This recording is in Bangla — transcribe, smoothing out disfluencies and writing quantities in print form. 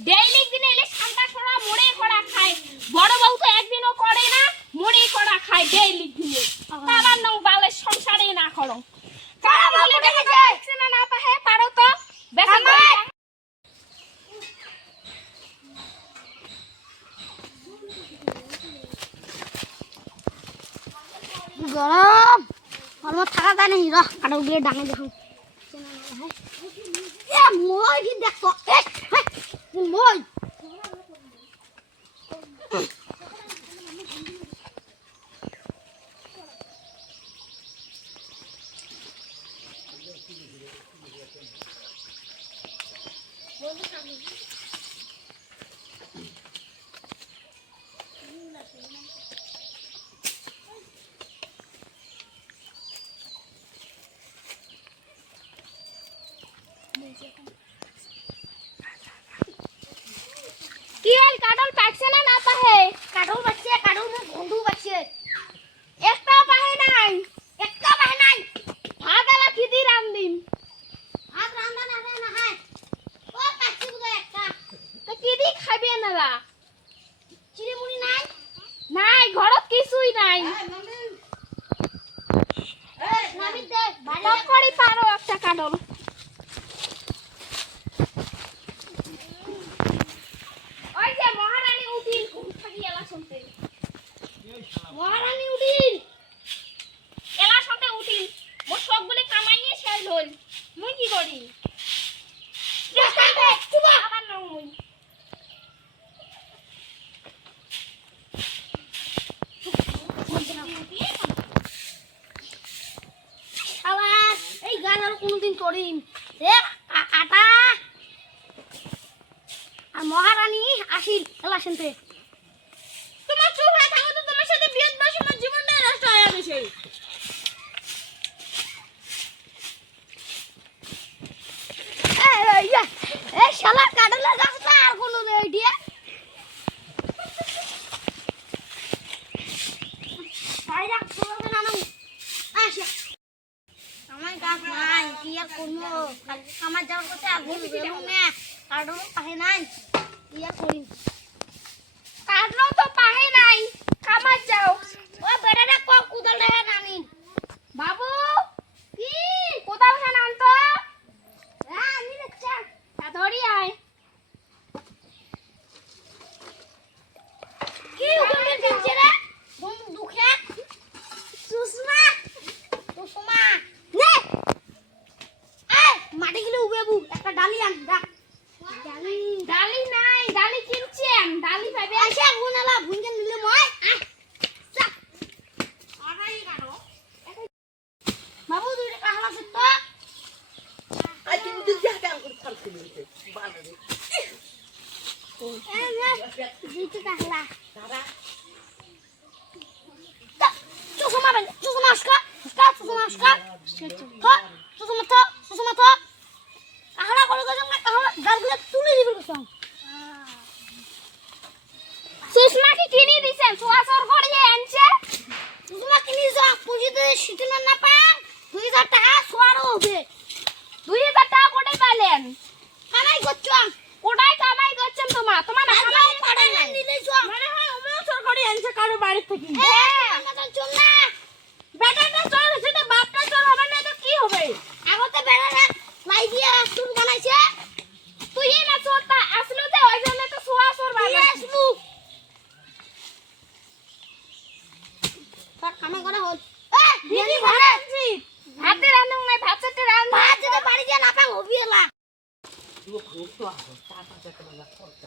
ডেইলি দিনে এলে সান্তা করা মুড়ি করা খায় বড় বউ তো একদিনও করে না মুড়ি করা খায় ডেইলি দিনে তারা নং বালে সংসারে না করো কারা বলে দেখে যায় না না পাহে পারো তো বেশি গরম আমার থাকা যায় না হিরো কাটা উগলে ডাঙে দেখো এ মই কি দেখছো এ মই কি হল কাটল পাকছে না না পাহে কাটল বাচ্চা কাটল বন্ধু বাচ্চা একটা পাহে নাই ভাত আলা কি দি রান্দিম ভাত রান্না না রে না হাই ও পাচ্ছি বুঝা একটা তো কি দি খাবে নালা চিড়ে মুড়ি নাই নাই ঘরত কিছুই নাই নামি দে বাড়ি তকরি পারো একটা কাটল ওই যে মহারানী উঠিল ঘুম থাকি এলা শুনতে মহারানী উঠিল এলা শুনতে উঠিল মোর সবগুলি কামাইয়ে শেষ হল মুই কি করি আবার নং মুই আবার এই গান আর কোনদিন করিম এ আটা আর মহারানী আসিল এলা শুনতে তোমার চুপ হয়ে থাকো তো তোমার সাথে বিয়ে বসে আমার জীবনটা নষ্ট হয়ে গেছে এই শালা কাটলা গাছটা আর কোনো দেই দিয়ে বাইরে কোন না আসে আমার গাছ নাই কি আর করবো আমার যাওয়ার কথা আগুন বেরো না কাটলো পাহে নাই কি আর করি কাটলো তো পাহে নাই কামার যাও ও বেটাটা ক কুদাল রে নামি বাবু কি কোদাল খান আনতো হ্যাঁ আমি দেখছি তা ধরি আয় কি উগলে দিচ্ছে রে বন্ধু দুখে সুষমা সুষমা নে এই মাটি গিলে উবেবু একটা ডালি আন দা ডালি ডালি নাই ডালি কিনছেন ডালি পাবে আইসা গুনালা ভুঞ্জে নিলে মই আড়াই কাটো বাবু দুইটা কাহলা সত্য আই কিন্তু জায়গা করে থাকতে দিতে ভালো রে দুইটা কাহলা দাদা সুষমা বেন সুষমা আজকা সুষমা আজকা সুষমা তো কাহলা করে গজম না কাহলা গাছগুলো তুলে দিবে গজম সুষমা কি কিনি দিছেন সুয়াসর করিয়ে আনছে সুষমা কিনি যা পুঁজিতে সিটিন না পাং 2000 টাকা সোয়ারও হবে 2000 টাকা কোটাই পাইলেন কামাই করছাম কোটাই কামাই করছেন তোমার না কামাই পাড়ে না নিলে যা মানে হয় অমন সরকারি আনছে কারো বাড়ি থেকে আমাদের চল না বেটাটা চোর হইছে তো বাপটা চোর হবে না তো কি হবে আগতে বেড়া লাই দিয়া তুল বানাইছে তুই না চোরটা আসলো যে ওই জন্য তো সুয়াসর বানাইছে আসলু তার কামে করা হল দিদি ভাড়াচ্ছি ভাতে রান্ধুন নাই ভাততে রান্ধ ভাত যদি বাড়ি যা না পাং হবিলা তুই খুব তো আসো টাকা টাকা না খরচ